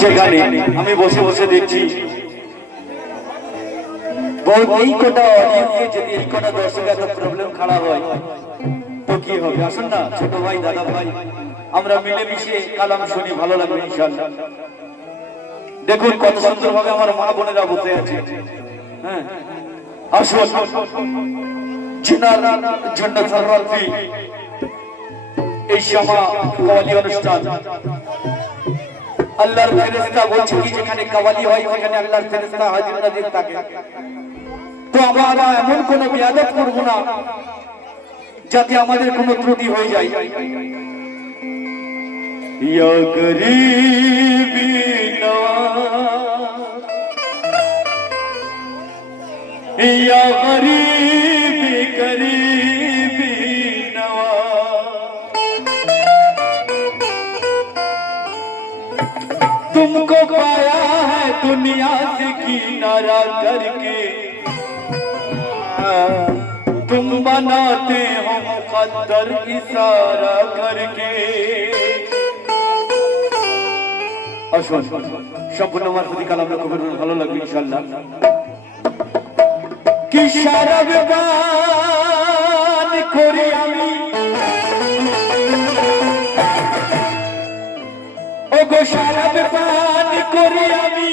সেখানে আমি বসে বসে দেখছি এই কটা অডিয়েন্সে যদি এই কটা দর্শক এত প্রবলেম খারাপ হয় তো কি হবে? আসুন না ছোট ভাই দাদা ভাই আমরা মিলেমিশে কালাম শুনি, ভালো লাগবে ইনশাআল্লাহ। দেখুন কত সুন্দর ভাবে আমার মা বোনেরা বসে আছে। হ্যাঁ আসুন জিনার জন্য সরওয়ারফি এই সমা কওয়ালি অনুষ্ঠান আল্লাহর ফেরেশতা বলছে কি যেখানে কওয়ালি হয় সেখানে আল্লাহর ফেরেশতা হাজির নাজির থাকে। তো আমরা এমন কোন বিয়াদত করব না যাতে আমাদের কোনো ত্রুটি হয়ে যায়। ইয়া গরিবি নওয়াজ ইয়া গরিবি গরিবি নওয়াজ तुमको पाया है दुनिया से किनारा करके, तुम बनाते हो मुकद्दर इशारा करके। আসুন সম্পূর্ণ আমার প্রতি কালাম লক্ষ্য করবেন, ভালো লাগবে ইনশাআল্লাহ। কি শরাব পান করি আমি ওগো শরাব পান করি আমি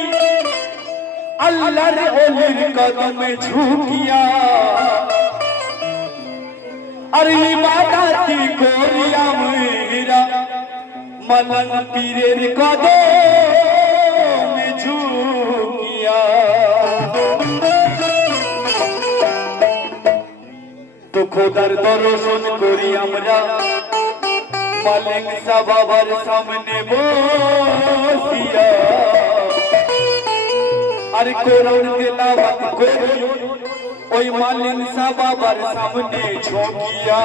আল্লাহর ওলির কদমে ঝুঁকিয়া, আর ইবাদত করি আমরা মলন পীরের কদমে ঝুঁকিয়া। তো খোদার দর্শন করি আমরা মালিক সা বাবার সামনে বসিয়া, আর কোরআন তেলাওয়াত করি ওই মালিক সা বাবার সামনে ঝুঁকিয়া।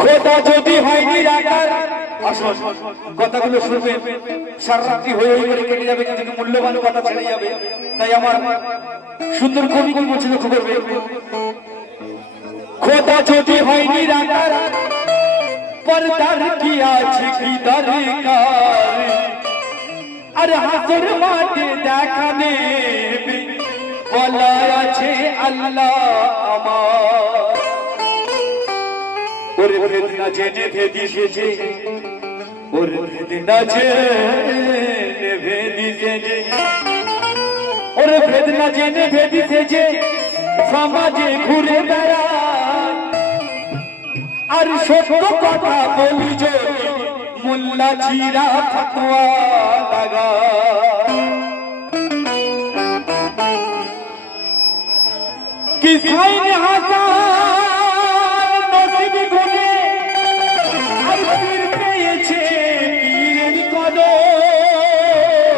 খোদা যদি হয় নিরাকার, আসুন কথাগুলো শুনবেন, সারারাত্রি হয়ে করে কেটে যাবে কিন্তু মূল্যবান কথা ছেড়ে যাবে। তাই আমার সুন্দর কবি কি বলছে লক্ষ্য করবে। খোদা যদি হয় নিরাকার পর্দার কি আছে কি দরকার, আর হাসর মাঠে দেখানে বলা আছে আল্লাহ আমার। ওরে ভেদ না জেনে ভেদিসেছে, ওরে ভেদ না জেনে ভেদিসেছে, ওরে ভেদ না জেনে ভেদিসেছে সমাজে ঘুরে বেড়ায়, আর সত্য কথা বলি যদি মোল্লা চিরা ফতোয়া লাগা। কিসাইন হাসান নসিব গুনে আর পীর পেয়েছে পীরের কদম,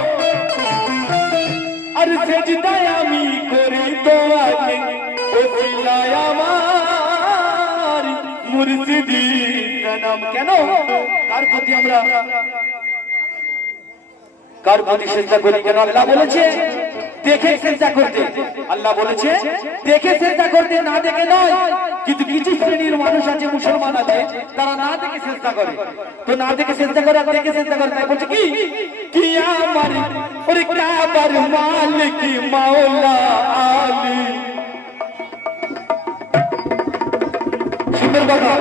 আর সেজদায় আমি করি দোয়াকে ওসিলায় আমার মুর্শিদি সনম। কেন কার প্রতি আমরা কার প্রতি সেজদা করি? কেন আল্লাহ বলেছে দেখে সেজদা করতে, আল্লাহ বলেছে দেখে সেজদা করতে, না দেখে নয়। কিন্তু কিছু শ্রেণীর মানুষ আছে, মুসলমান আছে, তারা না দেখে সেজদা করে। তো না দেখে সেজদা করে আর দেখে সেজদা করে, তাই বলছে কি কি আমার ওরে কাবার মালিক মাওলা আলী। সুন্দর কথা।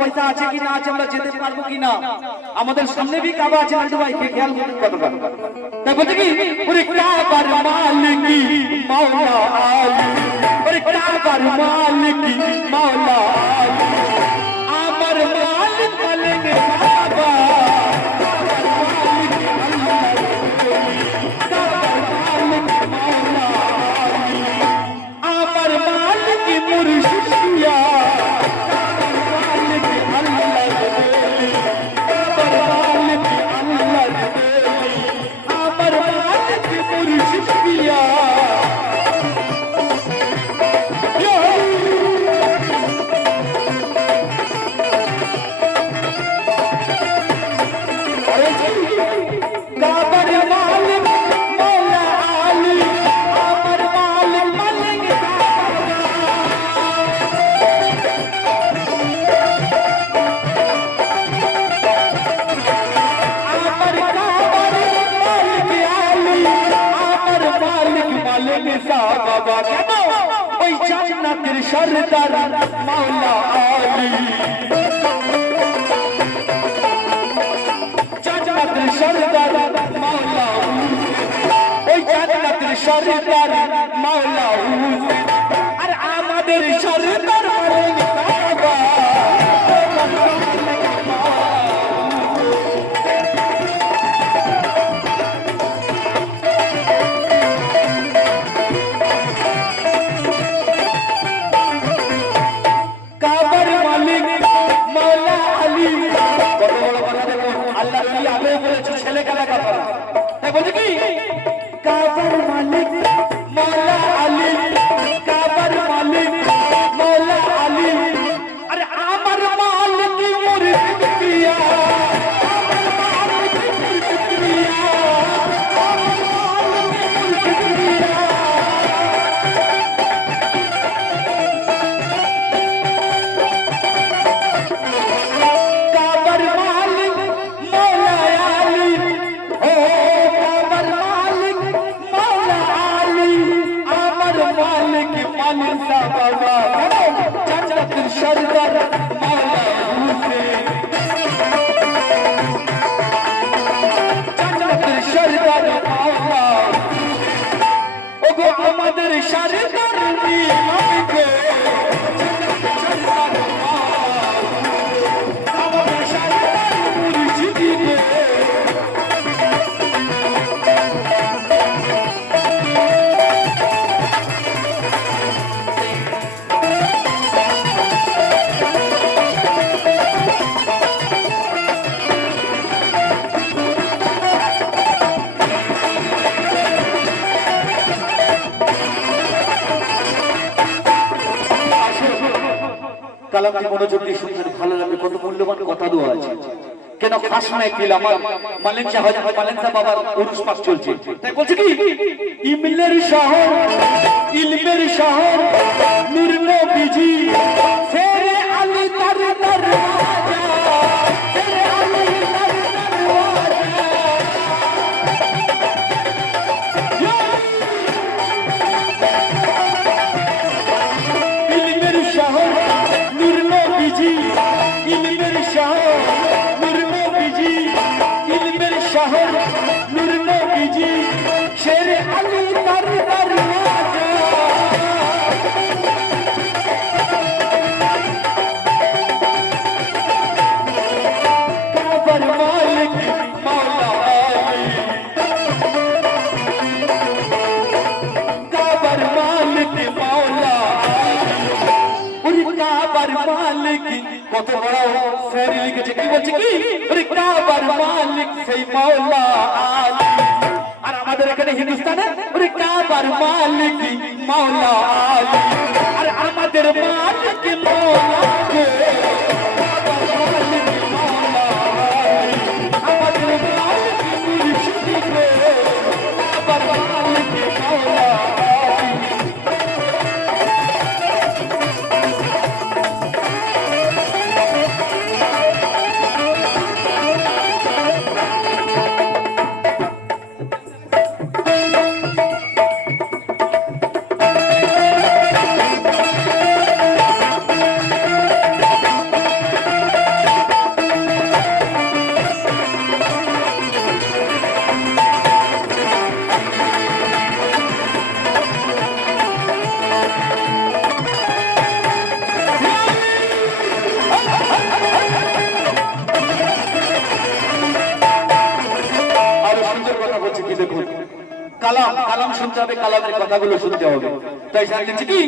পয়সা আছে কিনা, আছে আমরা যেতে পারবো কিনা, আমাদের সামনে भी কাবা আছে। লালটু ভাই কে খেয়াল করুন কথাটা। তাই বলতে কি ওরে কাবার মালিকি মাওলা আলী, ওরে কাবার মালিকি মাওলা আলী, আমার মালিক মালিক বাবা কেন ওই জান্নাতের সরদার মাওলা আলী জান্নাতের সরদার মাওলা ওই জান্নাতের সরদার মাওলা আর আমাদের সরদার বাবা কাবার মালিক মাওলা আলী কত বড় কথা দেখো আল্লাহ কি আগে বলেছে ছেলে খেলা কথা তাই বলছে কি কাবার মালিক মাওলা আলী কাবার মালিক মাওলা আলী আরে আমার মালিক মুর্শিদ পিয়া আমার মালিক মুর্শিদ পিয়া আমার মালিক মুর্শিদ পিয়া কাবার মালিক মাওলা আলী ও কাবার মালিক মাওলা আলী আমার মালিক মালিক বাবা জান্নাতের সরদার মাওলা হুসেন জান্নাতের সরদার মাওলা ওগো আমাদের সরদার নিমাকে জান্নাতের সরদার আমাদের সরদার মুর্শিদিনে কালামটি মনোযোগ দিয়ে শুনছেন ভালো লাগবে কত মূল্যবান কথা দেওয়া আছে কেন খাস নাই কিল আমার মালেনশা হযরত মালেনশা বাবার উরুস পাক চলছে তাই বলছে কি ইলমের শহর ইলমের শহর নূর নবীজি শেরে আলী তার দরওয়াজা শেরে আলী তার দরওয়াজা ইলমের শহর নূর নবীজি ইলমের শহর নূর নবীজি ইলমের শহর নূর নবীজি শেরে আলী তার দরওয়াজা কাবার মালিক মাওলা আলী কাবার মালিক মাওলা আলী ওরে কাবার মালিক কত বড় শের লিখেছে কি বলছে কি ওরে কাবার মালিক সেই মাওলা আলী আর আমাদের এখানে হিন্দুস্তানে ওরে কাবার মালিক মাওলা আলী আর আমাদের মালিক মাওলা কে কাবার মালিক মাওলা আলী আমাদের মালিক মুর্শিদ কে কাবার মালিক মাওলা আলী কালাম কালাম শুনতে হবে কালামের কথাগুলো শুনতে হবে তাই জানতেছি কি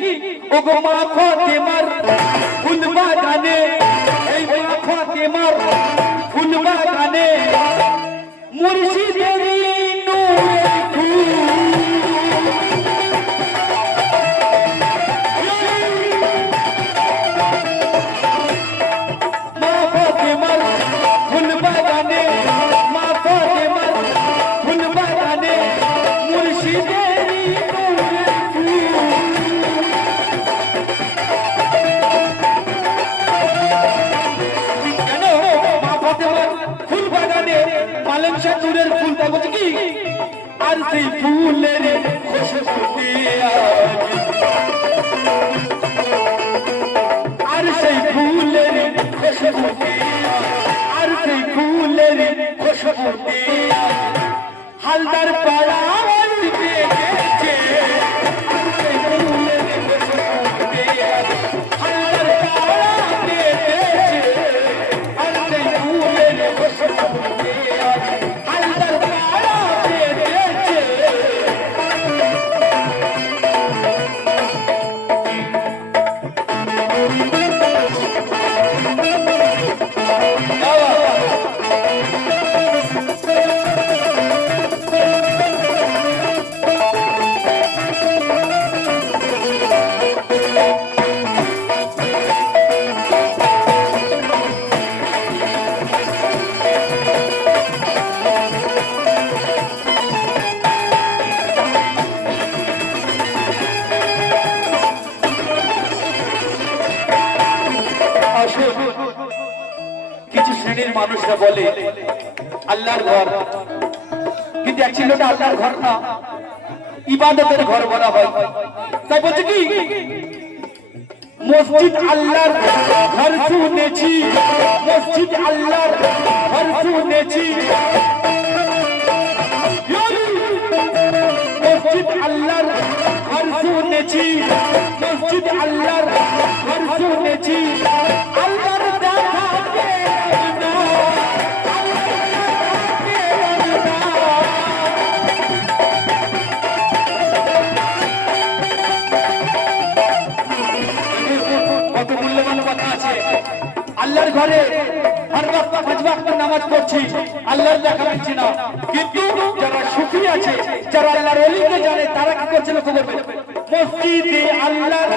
ও গো মা ফাতেমার ফুল বাগানে এই মা ফাতেমার ফুল বাগানে মুর্শিদের নূরে ফুল মা ফাতেমার ফুল বাগানে মা ফাতেমার ফুল বাগানে মুর্শিদের নূরে ফুল কেন মা ফাতেমার ফুল বাগানে মালেনশা নূরের ফুলটা বলছে কি আর সেই ফুলের খুশবুতে আর সেই ফুলের খুশবুতে আর সেই ফুলের খুশবুতে হালদার পাড়া গেছে কিছু শ্রেণীর মানুষরা বলে আল্লাহর ঘর, কিন্তু অ্যাকচুয়ালি ওটা আল্লাহর ঘর না, ইবাদতের ঘর বলা হয়। তাই বলছে কি মসজিদ আল্লাহর ঘর শুনেছি, মসজিদ আল্লাহর ঘর শুনেছি, মসজিদ আল্লাহর ঘর শুনেছি, মসজিদ আল্লাহর ঘর শুনেছি, আল্লাহর দেখা কত মূল্যবান কথা আছে। আল্লাহর ঘরে হর ওয়াক্ত পাঁচ ওয়াক্ত নামাজ পড়ছি, আল্লাহর দেখা পাচ্ছি না, কিন্তু যারা সুফি আছে, যারা আল্লাহর ওলিকে জানে, তারা কি করছে লক্ষ্য করবে, মসজিদে আল্লাহর,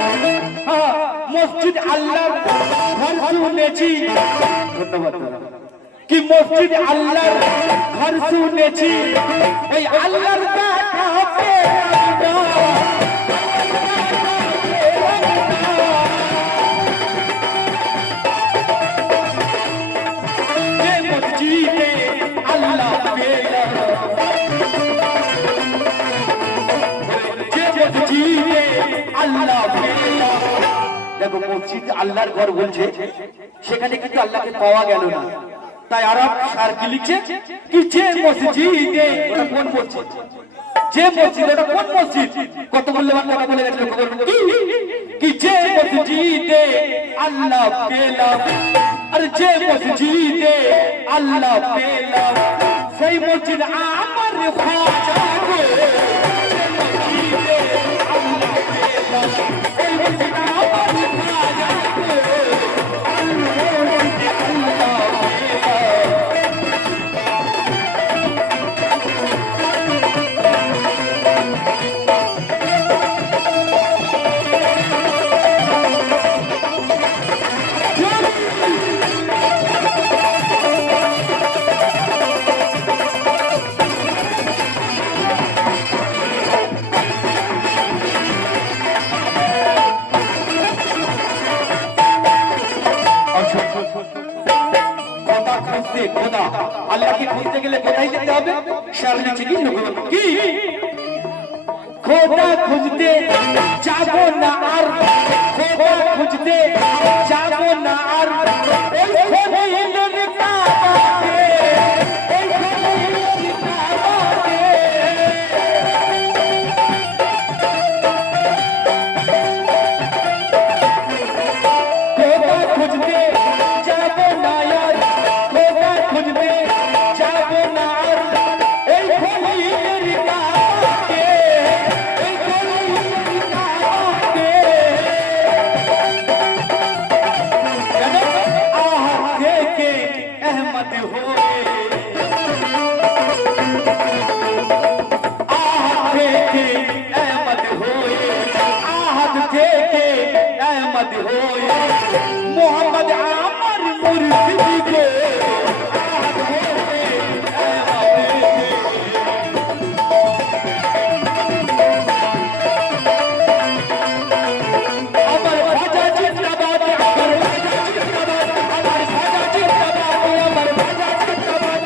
হ্যাঁ মসজিদ আল্লাহর ঘর শুনেছি, ধন্যবাদ, কি মসজিদ আল্লাহর ঘর শুনেছি, ওই আল্লাহর দেখা দেখো মসজিদ আল্লাহর ঘর বলছে, সেখানে কিন্তু আল্লাহকে পাওয়া গেল না। তাই আরব সার কি লিখছে কি যে মসজিদে, ওটা কোন মসজিদ, যে মসজিদ ওটা কোন মসজিদ, কত মূল্যবান কথা বলে গেছে লক্ষ্য করবেন কি যে মসজিদে আল্লাহ পেলাম, আর যে মসজিদে আল্লাহ পেলাম সেই মসজিদ আমার খাজা গো, মসজিদে আল্লাহ পেলাম এই মসজিদ আমার খাজা গো, আল্লাহকে খুঁজতে গেলে কোথায় যেতে হবে, সামনে কি খোদা খুঁজতে যাব না আর, খোদা খুঁজতে যাব না আর, এই খোদাইলের কাবাতে, এই খোদাইলের কাবাতে, খোদা খুঁজতে যাব না আর, খোদা খুঁজতে যাব না আর, এই খোদাইলের কাবাতে, এই খোদাইলের কাবাতে, আহাদ থেকে আহমদ হয়ে, আহাদ থেকে আহমদ হয়ে, আহাদ থেকে আহমদ হয়ে, মোহাম্মদ আমার মুর্শিদ গো, আহাদ থেকে আহমদ হয়ে, আমার ভাজা জিন্দাবাদ, আমার ভাজা জিন্দাবাদ, আমার ভাজা জিন্দাবাদ, আমার ভাজা জিন্দাবাদ,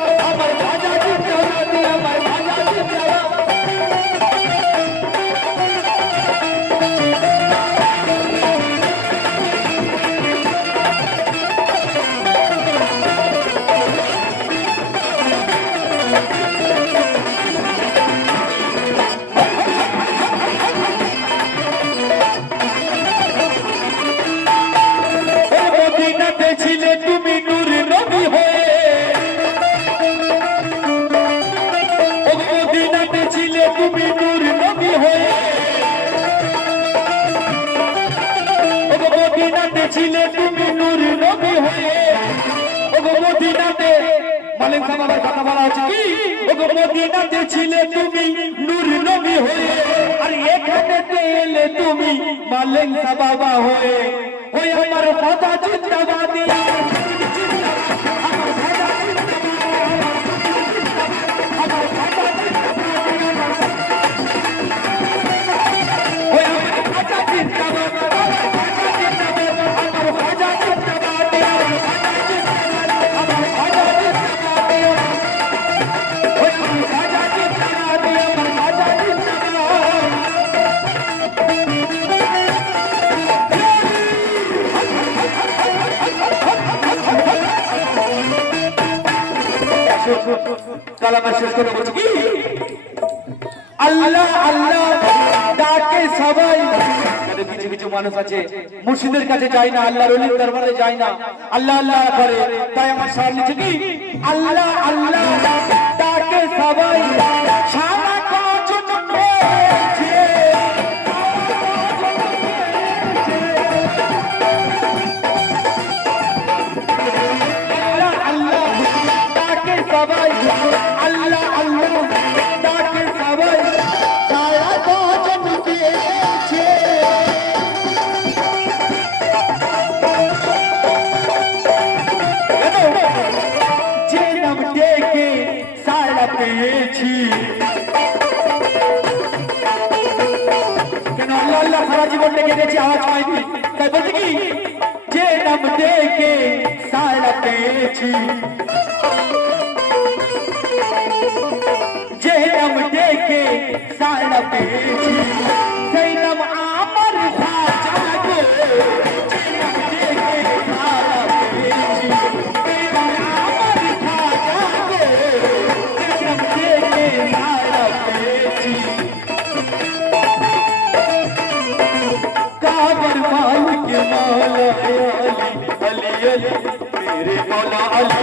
মালিক সাহেব আমার কথা বলা হচ্ছে কি ওগো মদিনাতে ছিলে তুমি নূর নবী হয়ে আর এখানে এলে তুমি মালিক সাহেব বাবা হয়ে ওই আমার কথা জিন্দাবাদী কালামা শেষ করে বলছি কি আল্লাহ আল্লাহ ডাকে সবাই কিছু কিছু মানুষ আছে মুর্শিদের কাছে যায় না আল্লাহর ওলির দরবারে যায় না আল্লাহ আল্লাহ করে তাই আমার সামনে লিখে কি আল্লাহ আল্লাহ ডাকে সবাই সারা কাজন পেয়েছে আল্লাহ আল্লাহ ডাকে সবাই আল্লাহ আল্লাহ ডাকে সবাই সারা কাজন পেয়েছে যে নাম ডেকে সারা পেয়েছি কেন আল্লাহ আল্লাহ সারা জীবন ডেকে গেছি আওয়াজ পাইনি তাই বলছি কি যে নাম ডেকে সারা পেয়েছি যে নাম ডেকে সারা পেয়েছি সেই নাম আমার খাজা গো যে নাম ডেকে সারা পেয়েছি সেই নাম আমার খাজা গো যে নাম ডেকে সারা পেয়েছি काबर मालिक मौला अली अली मेरे मौला अली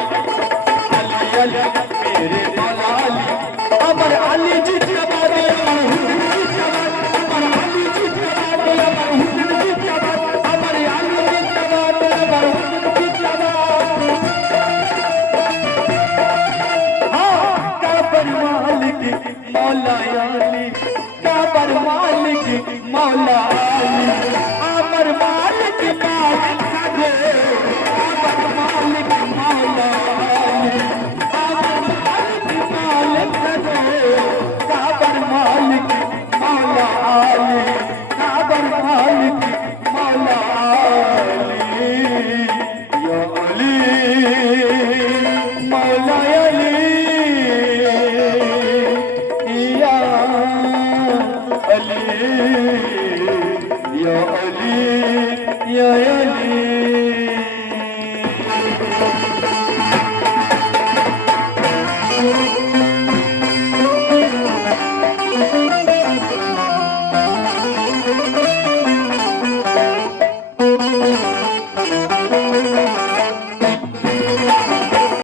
अली अली मेरे मौला अली अमर अली जिंदाबाद अमर अली जिंदाबाद अमर हुसैन जिंदाबाद अमर अली जिंदाबाद अमर हुसैन जिंदाबाद हाँ काबर मालिक मौला अली काबर मालिक मौला अली अमर मालिक मालिक अमर मालिक मौला